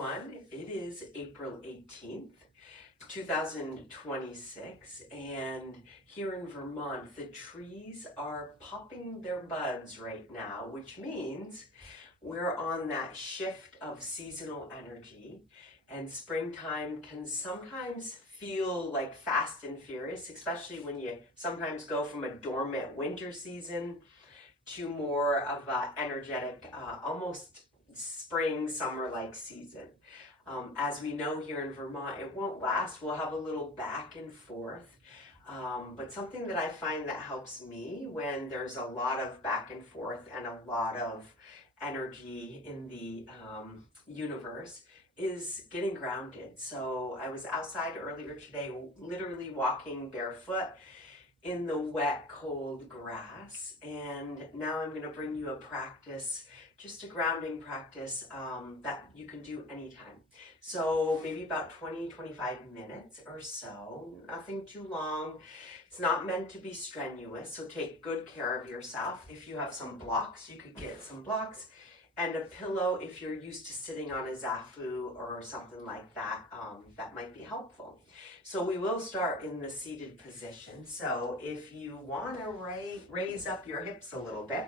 everyone. It is April 18th, 2026, and here in Vermont, the trees are popping their buds right now, which means we're on that shift of seasonal energy, and springtime can sometimes feel like fast and furious, especially when you sometimes go from a dormant winter season to more of a energetic, almost spring, summer-like season. As we know here in Vermont, it won't last. We'll have a little back and forth. But something that I find that helps me when there's a lot of back and forth and a lot of energy in the universe is getting grounded. So I was outside earlier today, literally walking barefoot in the wet, cold grass. And now I'm going to bring you a practice, just a grounding practice that you can do anytime. So maybe about 20-25 minutes or so, nothing too long. It's not meant to be strenuous, so take good care of yourself. If you have some blocks, you could get some blocks and a pillow if you're used to sitting on a zafu or something like that. That might be helpful. So we will start in the seated position. So if you want to raise up your hips a little bit,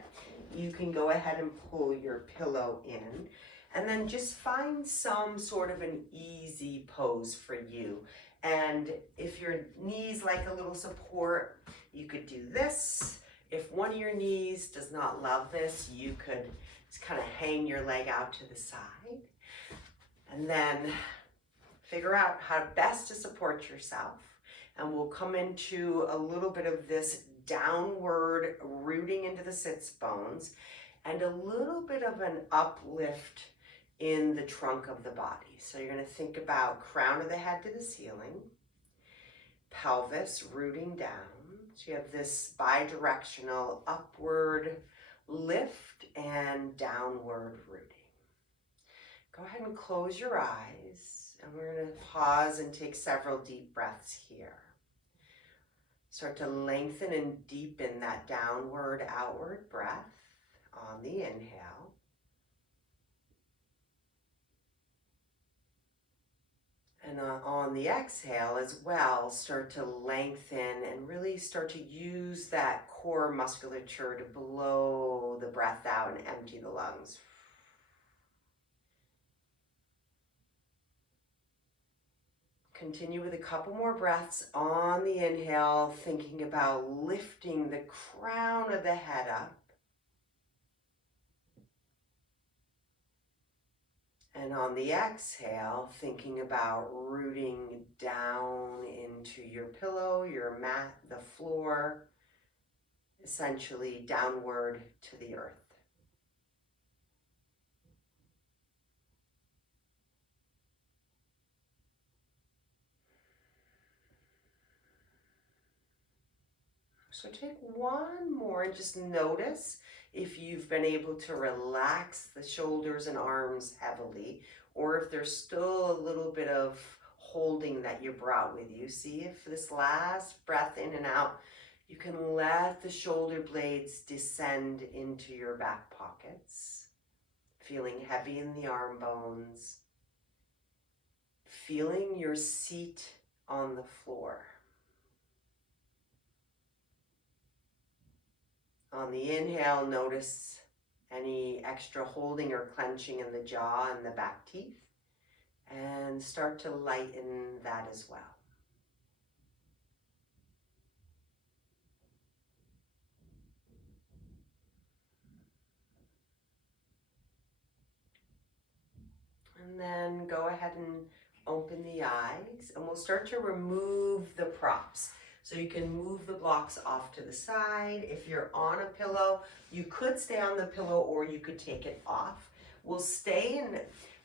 you can go ahead and pull your pillow in, and then just find some sort of an easy pose for you. And if your knees like a little support, you could do this. If one of your knees does not love this, you could just kind of hang your leg out to the side, and then figure out how best to support yourself. And we'll come into a little bit of this downward rooting into the sits bones and a little bit of an uplift in the trunk of the body. So you're going to think about crown of the head to the ceiling, pelvis rooting down. So you have this bidirectional upward lift and downward rooting. Go ahead and close your eyes. And we're going to pause and take several deep breaths here. Start to lengthen and deepen that downward, outward breath on the inhale. And on the exhale as well, start to lengthen and really start to use that core musculature to blow the breath out and empty the lungs. Continue with a couple more breaths on the inhale, thinking about lifting the crown of the head up. And on the exhale, thinking about rooting down into your pillow, your mat, the floor, essentially downward to the earth. So take one more and just notice if you've been able to relax the shoulders and arms heavily, or if there's still a little bit of holding that you brought with you. See if this last breath in and out, you can let the shoulder blades descend into your back pockets, feeling heavy in the arm bones, feeling your seat on the floor. On the inhale, notice any extra holding or clenching in the jaw and the back teeth, and start to lighten that as well. And then go ahead and open the eyes, and we'll start to remove the props. So you can move the blocks off to the side. If you're on a pillow, you could stay on the pillow or you could take it off. We'll stay in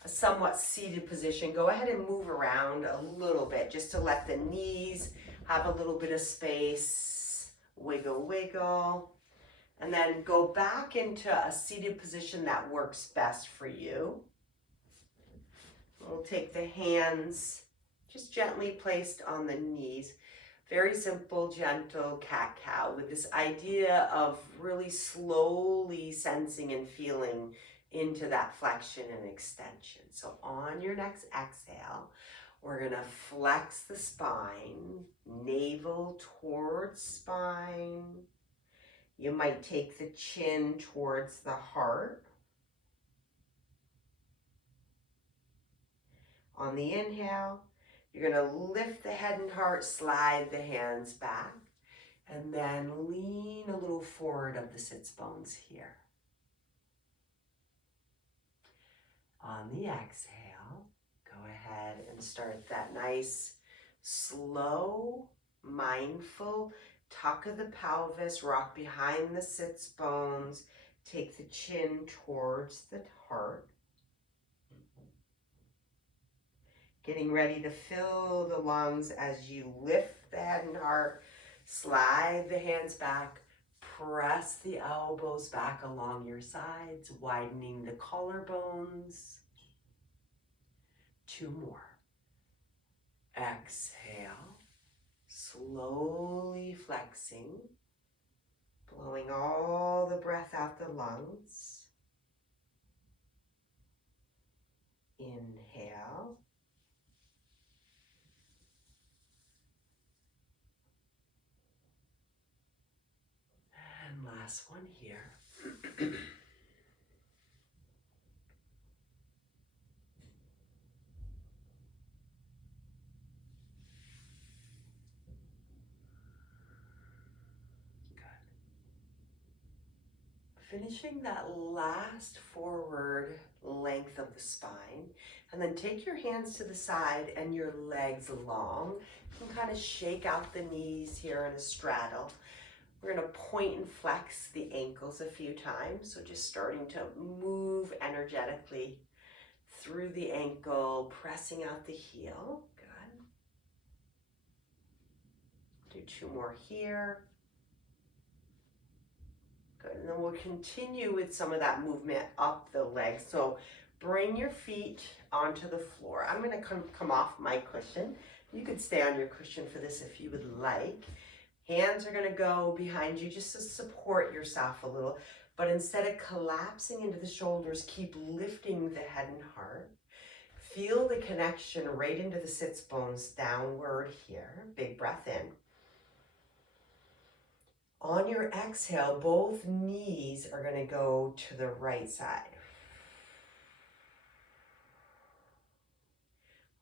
a somewhat seated position. Go ahead and move around a little bit just to let the knees have a little bit of space. Wiggle, wiggle. And then go back into a seated position that works best for you. We'll take the hands just gently placed on the knees. Very simple, gentle cat-cow with this idea of really slowly sensing and feeling into that flexion and extension. So on your next exhale, we're gonna flex the spine, navel towards spine. You might take the chin towards the heart. On the inhale, you're gonna lift the head and heart, slide the hands back, and then lean a little forward of the sits bones here. On the exhale, go ahead and start that nice, slow, mindful tuck of the pelvis, rock behind the sits bones, take the chin towards the heart. Getting ready to fill the lungs as you lift the head and heart, slide the hands back, press the elbows back along your sides, widening the collarbones. 2 more. Exhale, slowly flexing, blowing all the breath out the lungs. Inhale. And last one here. Finishing that last forward length of the spine, and then take your hands to the side and your legs long. You can kind of shake out the knees here in a straddle. We're going to point and flex the ankles a few times, so just starting to move energetically through the ankle, pressing out the heel. Good. Do 2 more here. Good, and then we'll continue with some of that movement up the legs. So bring your feet onto the floor. I'm gonna come off my cushion. You could stay on your cushion for this if you would like. Hands are gonna go behind you just to support yourself a little, but instead of collapsing into the shoulders, keep lifting the head and heart. Feel the connection right into the sits bones downward here. Big breath in. On your exhale, both knees are going to go to the right side.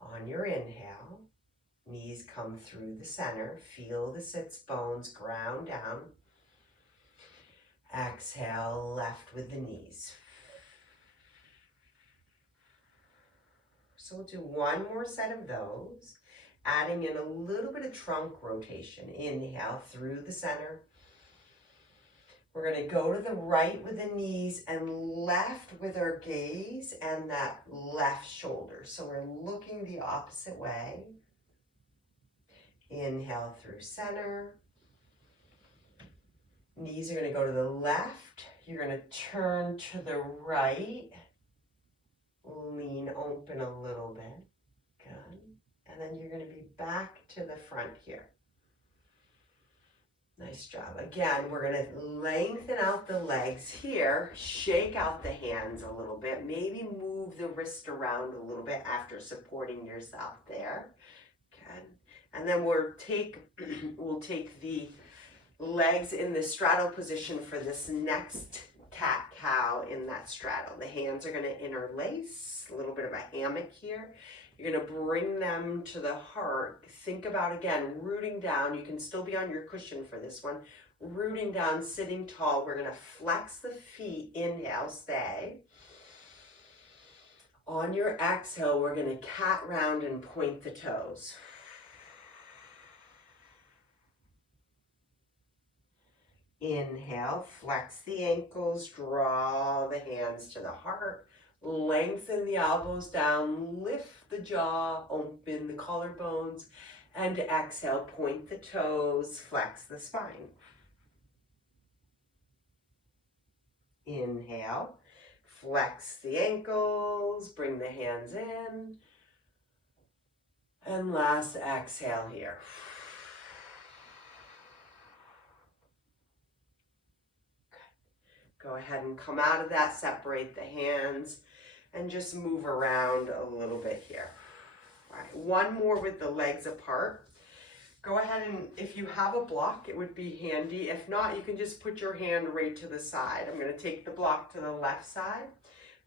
On your inhale, knees come through the center. Feel the sits bones ground down. Exhale, left with the knees. So we'll do 1 more set of those, adding in a little bit of trunk rotation. Inhale through the center. We're going to go to the right with the knees and left with our gaze and that left shoulder. So we're looking the opposite way. Inhale through center. Knees are going to go to the left. You're going to turn to the right. Lean open a little bit. Good. And then you're going to be back to the front here. Nice job. Again, we're going to lengthen out the legs here, shake out the hands a little bit, maybe move the wrist around a little bit after supporting yourself there. Good. And then we'll take the legs in the straddle position for this next cat-cow in that straddle. The hands are going to interlace, a little bit of a hammock here. You're going to bring them to the heart. Think about, again, rooting down. You can still be on your cushion for this one. Rooting down, sitting tall. We're going to flex the feet. Inhale, stay. On your exhale, we're going to cat round and point the toes. Inhale, flex the ankles, draw the hands to the heart. Lengthen the elbows down, lift the jaw, open the collarbones, and exhale, point the toes, flex the spine. Inhale, flex the ankles, bring the hands in, and last exhale here. Go ahead and come out of that, separate the hands, and just move around a little bit here. All right, one more with the legs apart. Go ahead and, if you have a block, it would be handy. If not, you can just put your hand right to the side. I'm going to take the block to the left side.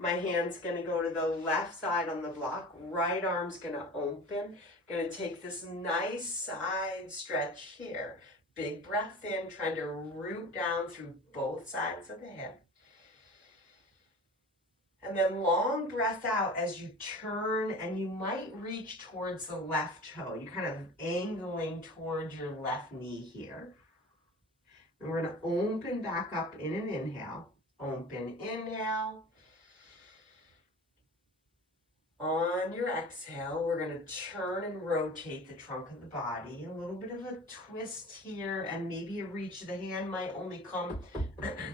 My hand's going to go to the left side on the block. Right arm's going to open. Going to take this nice side stretch here. Big breath in, trying to root down through both sides of the hip. And then long breath out as you turn, and you might reach towards the left toe. You're kind of angling towards your left knee here. And we're going to open back up in an inhale. Open, inhale. On your exhale, we're going to turn and rotate the trunk of the body. A little bit of a twist here, and maybe a reach. The hand might only come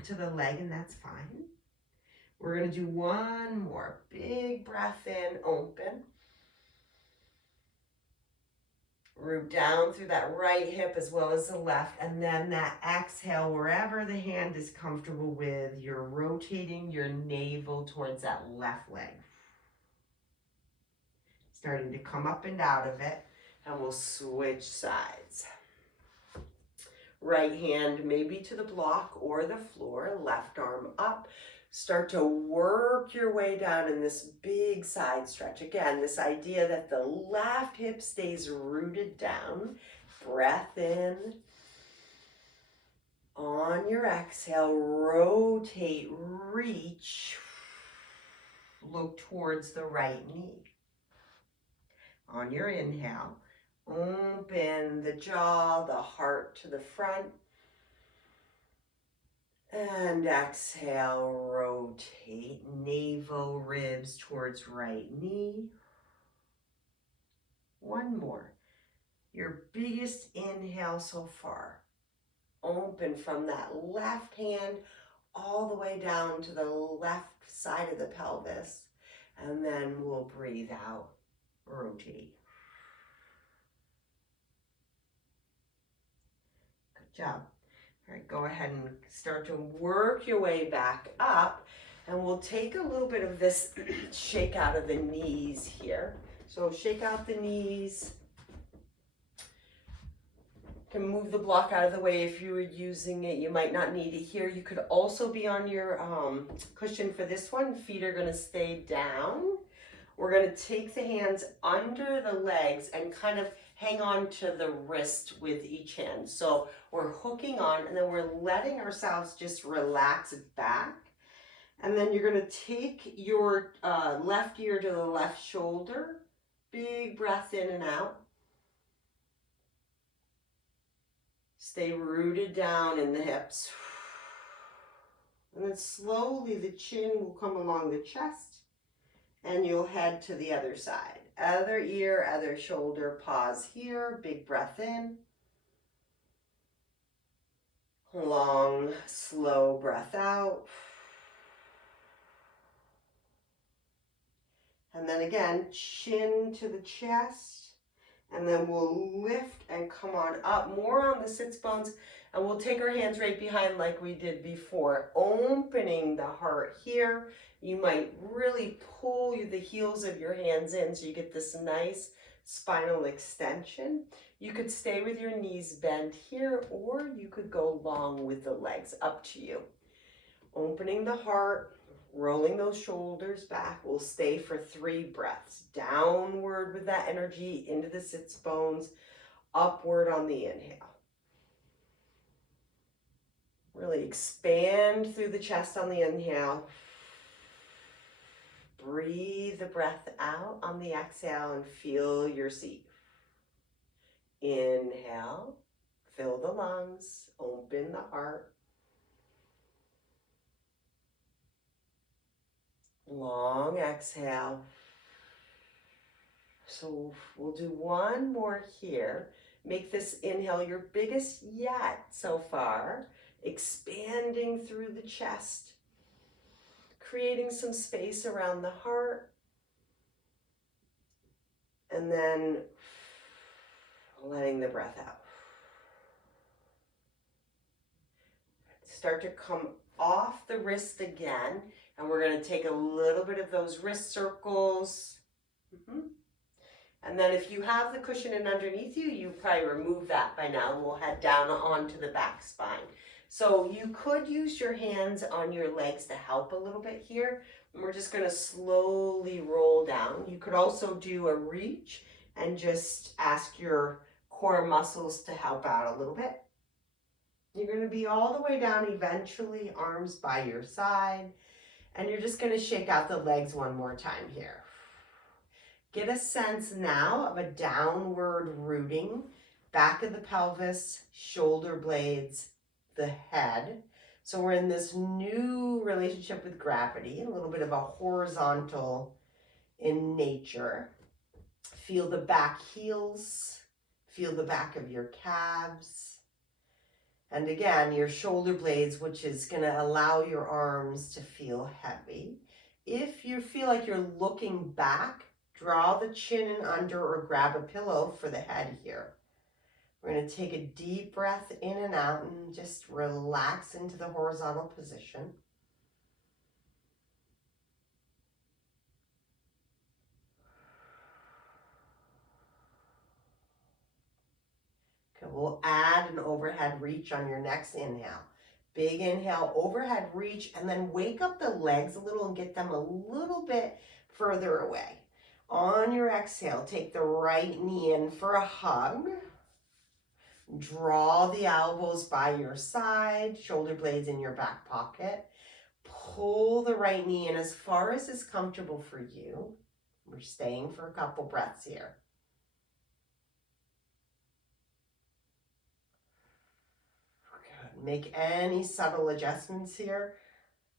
to the leg, and that's fine. We're going to do one more. Big breath in, open. Root down through that right hip as well as the left, and then that exhale, wherever the hand is comfortable with, you're rotating your navel towards that left leg. Starting to come up and out of it, and we'll switch sides. Right hand maybe to the block or the floor, left arm up. Start to work your way down in this big side stretch. Again, this idea that the left hip stays rooted down. Breath in. On your exhale, rotate, reach. Look towards the right knee. On your inhale, open the jaw, the heart to the front. And exhale, rotate, navel, ribs towards right knee. One more. Your biggest inhale so far. Open from that left hand all the way down to the left side of the pelvis. And then we'll breathe out, rotate. Good job. All right, go ahead and start to work your way back up, and we'll take a little bit of this shake out of the knees here. So shake out the knees. You can move the block out of the way if you were using it. You might not need it here. You could also be on your cushion for this one. Feet are going to stay down. We're going to take the hands under the legs and kind of hang on to the wrist with each hand. So we're hooking on, and then we're letting ourselves just relax back. And then you're going to take your left ear to the left shoulder. Big breath in and out. Stay rooted down in the hips. And then slowly the chin will come along the chest, and you'll head to the other side. Other ear, other shoulder, pause here, big breath in. Long, slow breath out. And then again, chin to the chest. And then we'll lift and come on up, more on the sits bones. And we'll take our hands right behind like we did before, opening the heart here. You might really pull the heels of your hands in so you get this nice spinal extension. You could stay with your knees bent here, or you could go long with the legs, up to you. Opening the heart, rolling those shoulders back. We'll stay for 3 breaths. Downward with that energy into the sits bones, upward on the inhale. Really expand through the chest on the inhale. Breathe the breath out on the exhale and feel your seat. Inhale, fill the lungs, open the heart. Long exhale. So we'll do one more here. Make this inhale your biggest yet so far. Expanding through the chest. Creating some space around the heart. And then letting the breath out. Start to come off the wrist again, and we're going to take a little bit of those wrist circles. And then if you have the cushion in underneath you, you probably remove that by now. We'll head down onto the back spine. So you could use your hands on your legs to help a little bit here. And we're just going to slowly roll down. You could also do a reach and just ask your core muscles to help out a little bit. You're going to be all the way down eventually, arms by your side. And you're just going to shake out the legs one more time here. Get a sense now of a downward rooting, back of the pelvis, shoulder blades, the head. So we're in this new relationship with gravity, a little bit of a horizontal in nature. Feel the back heels, feel the back of your calves. And again, your shoulder blades, which is going to allow your arms to feel heavy. If you feel like you're looking back, draw the chin in under or grab a pillow for the head here. We're going to take a deep breath in and out and just relax into the horizontal position. Okay, we'll add an overhead reach on your next inhale. Big inhale, overhead reach, and then wake up the legs a little and get them a little bit further away. On your exhale, take the right knee in for a hug. Draw the elbows by your side, shoulder blades in your back pocket. Pull the right knee in as far as is comfortable for you. We're staying for a couple breaths here. Good. Make any subtle adjustments here.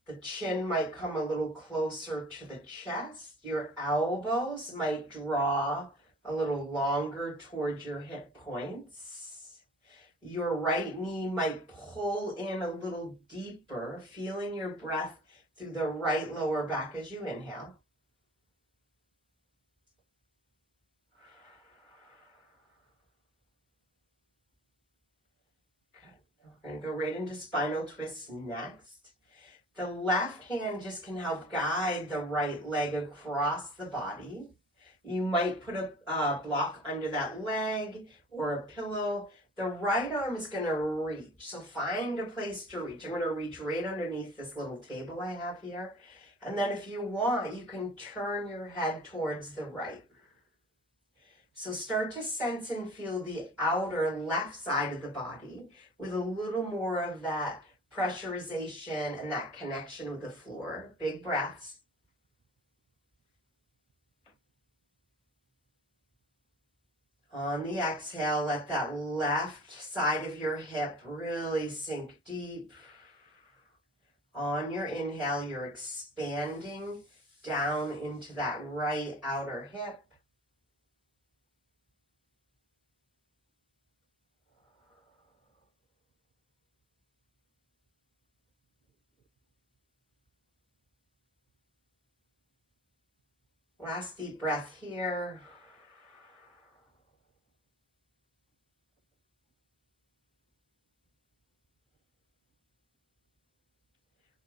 The chin might come a little closer to the chest. Your elbows might draw a little longer towards your hip points. Your right knee might pull in a little deeper, feeling your breath through the right lower back as you inhale. Good. We're going to go right into spinal twists next. The left hand just can help guide the right leg across the body. You might put a block under that leg or a pillow. The right arm is going to reach. So find a place to reach. I'm going to reach right underneath this little table I have here. And then if you want, you can turn your head towards the right. So start to sense and feel the outer left side of the body with a little more of that pressurization and that connection with the floor. Big breaths. On the exhale, let that left side of your hip really sink deep. On your inhale, you're expanding down into that right outer hip. Last deep breath here.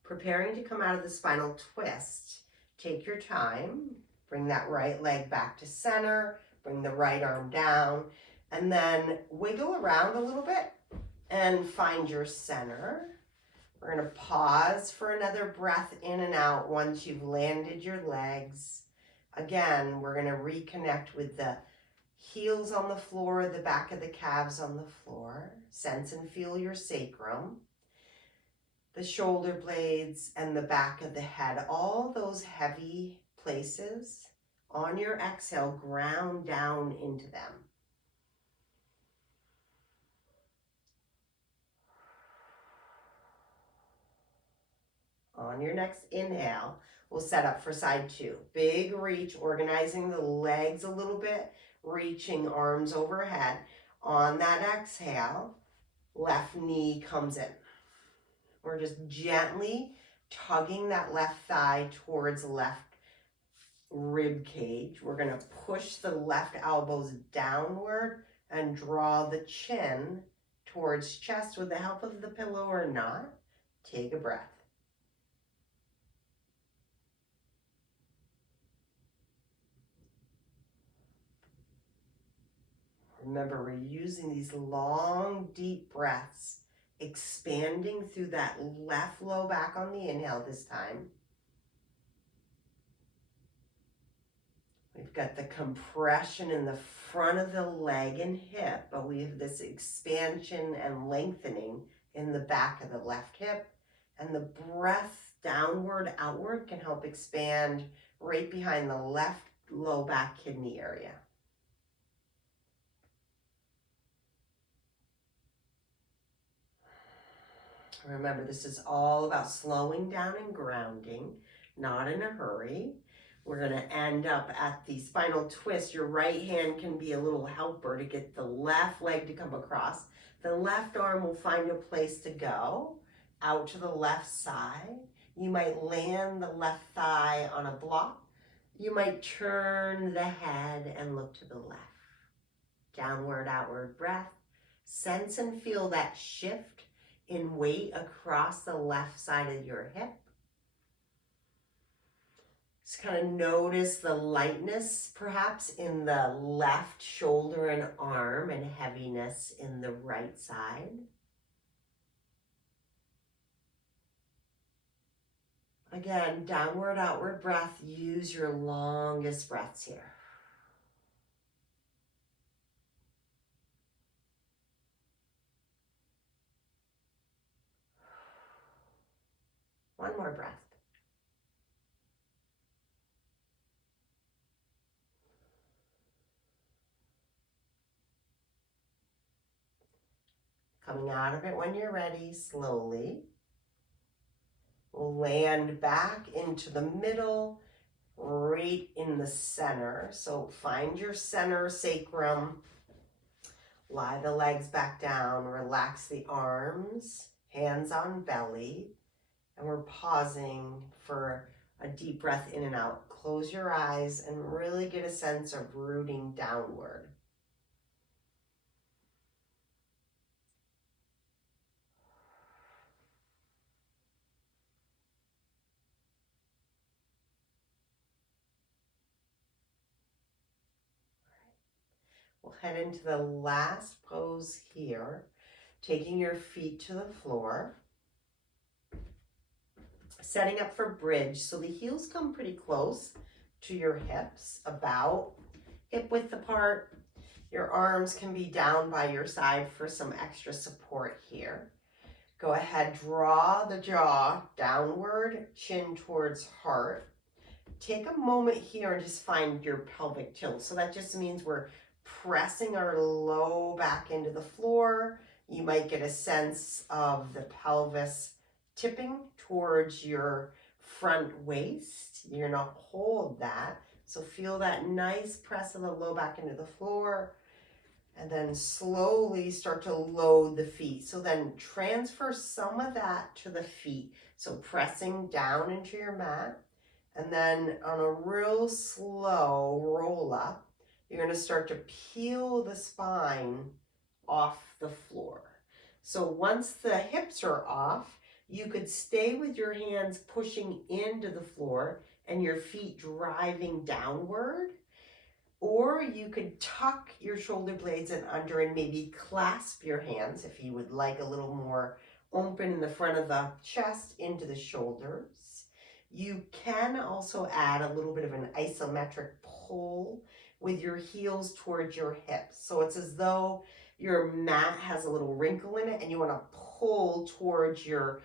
Preparing to come out of the spinal twist. Take your time. Bring that right leg back to center. Bring the right arm down. And then wiggle around a little bit and find your center. We're going to pause for another breath in and out once you've landed your legs. Again, we're going to reconnect with the heels on the floor, the back of the calves on the floor. Sense and feel your sacrum, the shoulder blades, and the back of the head. All those heavy places. On your exhale, ground down into them. On your next inhale, we'll set up for side two. Big reach, organizing the legs a little bit, reaching arms overhead. On that exhale, left knee comes in. We're just gently tugging that left thigh towards left rib cage. We're going to push the left elbows downward and draw the chin towards chest with the help of the pillow or not. Take a breath. Remember, we're using these long, deep breaths, expanding through that left low back on the inhale this time. We've got the compression in the front of the leg and hip, but we have this expansion and lengthening in the back of the left hip. And the breath downward, outward can help expand right behind the left low back kidney area. Remember, this is all about slowing down and grounding, not in a hurry. We're going to end up at the spinal twist. Your right hand can be a little helper to get the left leg to come across. The left arm will find a place to go out to the left side. You might land the left thigh on a block. You might turn the head and look to the left. Downward, outward breath. Sense and feel that shift in weight across the left side of your hip. Just kind of notice the lightness perhaps in the left shoulder and arm and heaviness in the right side. Again, downward, outward breath. Use your longest breaths here. One more breath. Coming out of it when you're ready, slowly. Land back into the middle, right in the center. So find your center sacrum. Lie the legs back down. Relax the arms, hands on belly. And we're pausing for a deep breath in and out. Close your eyes and really get a sense of rooting downward. We'll head into the last pose here, taking your feet to the floor. Setting up for bridge, so the heels come pretty close to your hips, about hip width apart. Your arms can be down by your side for some extra support here. Go ahead, draw the jaw downward, chin towards heart. Take a moment here and just find your pelvic tilt. So that just means we're pressing our low back into the floor. You might get a sense of the pelvis tipping towards your front waist. You're gonna hold that. So feel that nice press of the low back into the floor, and then slowly start to load the feet. So then transfer some of that to the feet. So pressing down into your mat, and then on a real slow roll up, you're gonna start to peel the spine off the floor. So once the hips are off, you could stay with your hands pushing into the floor and your feet driving downward, or you could tuck your shoulder blades in under and maybe clasp your hands if you would like a little more open in the front of the chest into the shoulders. You can also add a little bit of an isometric pull with your heels towards your hips. So it's as though your mat has a little wrinkle in it and you want to pull towards your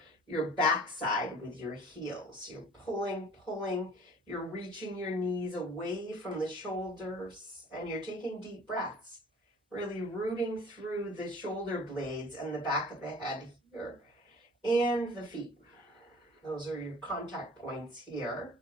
backside with your heels. You're pulling, you're reaching your knees away from the shoulders, and you're taking deep breaths, really rooting through the shoulder blades and the back of the head here, and the feet. Those are your contact points here.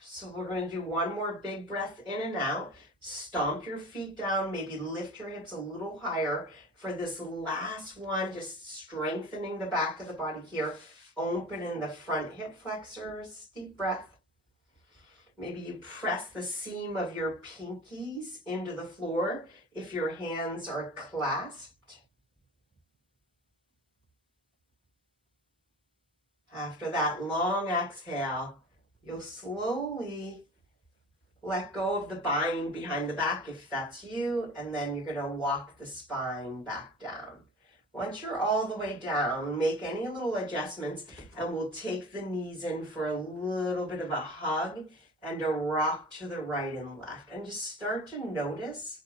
So we're going to do one more big breath in and out. Stomp your feet down, maybe lift your hips a little higher for this last one, just strengthening the back of the body here. Open in the front hip flexors, deep breath. Maybe you press the seam of your pinkies into the floor if your hands are clasped. After that long exhale, You'll slowly let go of the bind behind the back if that's you, and then you're going to walk the spine back down. Once you're all the way down, make any little adjustments, and we'll take the knees in for a little bit of a hug and a rock to the right and left. And just start to notice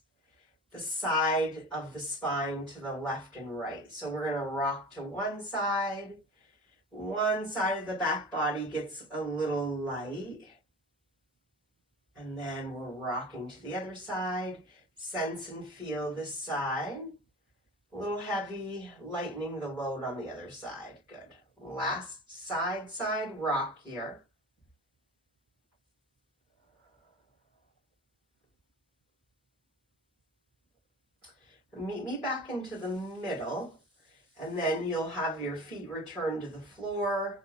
the side of the spine to the left and right. So we're going to rock to one side of the back body gets a little light, and then we're rocking to the other side. Sense and feel this side. A little heavy, lightening the load on the other side. Good. Last side rock here. Meet me back into the middle, and then you'll have your feet return to the floor.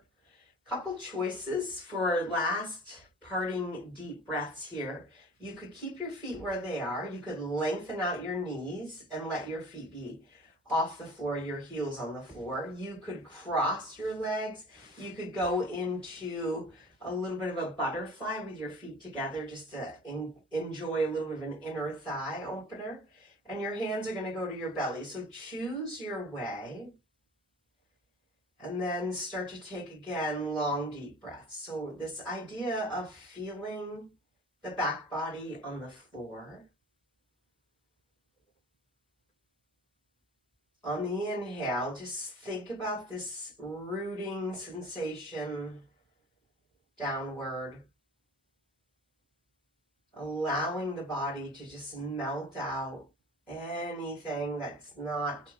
Couple choices for last parting deep breaths here. You could keep your feet where they are. You could lengthen out your knees and let your feet be off the floor, your heels on the floor. You could cross your legs. You could go into a little bit of a butterfly with your feet together just to enjoy a little bit of an inner thigh opener. And your hands are going to go to your belly. So choose your way. And then start to take, again, long, deep breaths. So this idea of feeling the back body on the floor. On the inhale, just think about this rooting sensation downward. Allowing the body to just melt out anything that's not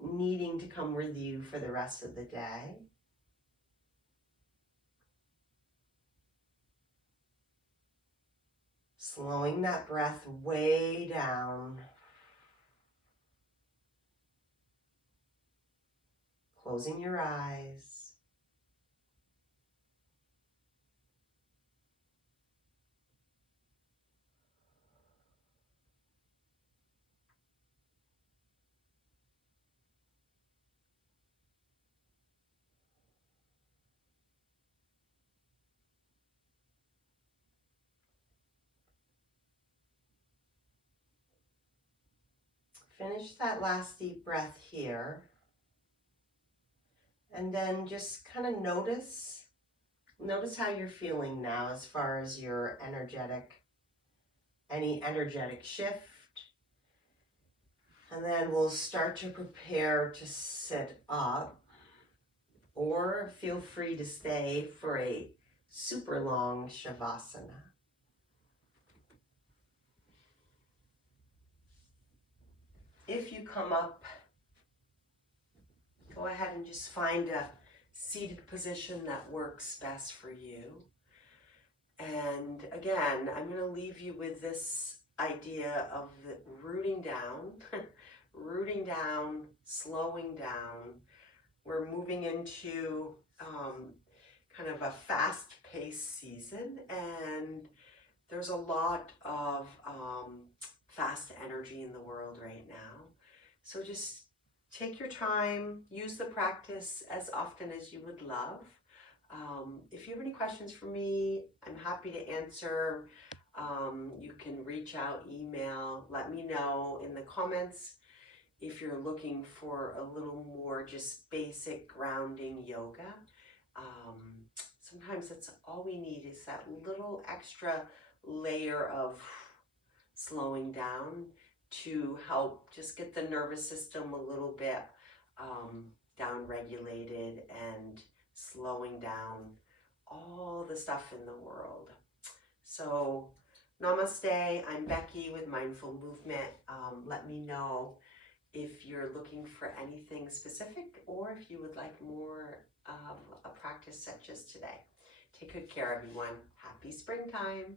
needing to come with you for the rest of the day. Slowing that breath way down. Closing your eyes. Finish that last deep breath here. And then just kind of notice how you're feeling now as far as your any energetic shift. And then we'll start to prepare to sit up, or feel free to stay for a super long Shavasana. If you come up, go ahead and just find a seated position that works best for you. And again, I'm going to leave you with this idea of the rooting down, rooting down, slowing down. We're moving into kind of a fast-paced season, and there's a lot of fast energy in the world right now. So just take your time, use the practice as often as you would love. If you have any questions for me, I'm happy to answer. You can reach out, email, let me know in the comments if you're looking for a little more just basic grounding yoga. Sometimes that's all we need, is that little extra layer of slowing down to help just get the nervous system a little bit down regulated and slowing down all the stuff in the world. So namaste, I'm Becky with Mindful Movement. Let me know if you're looking for anything specific, or if you would like more of a practice such as today. Take good care, everyone. Happy springtime.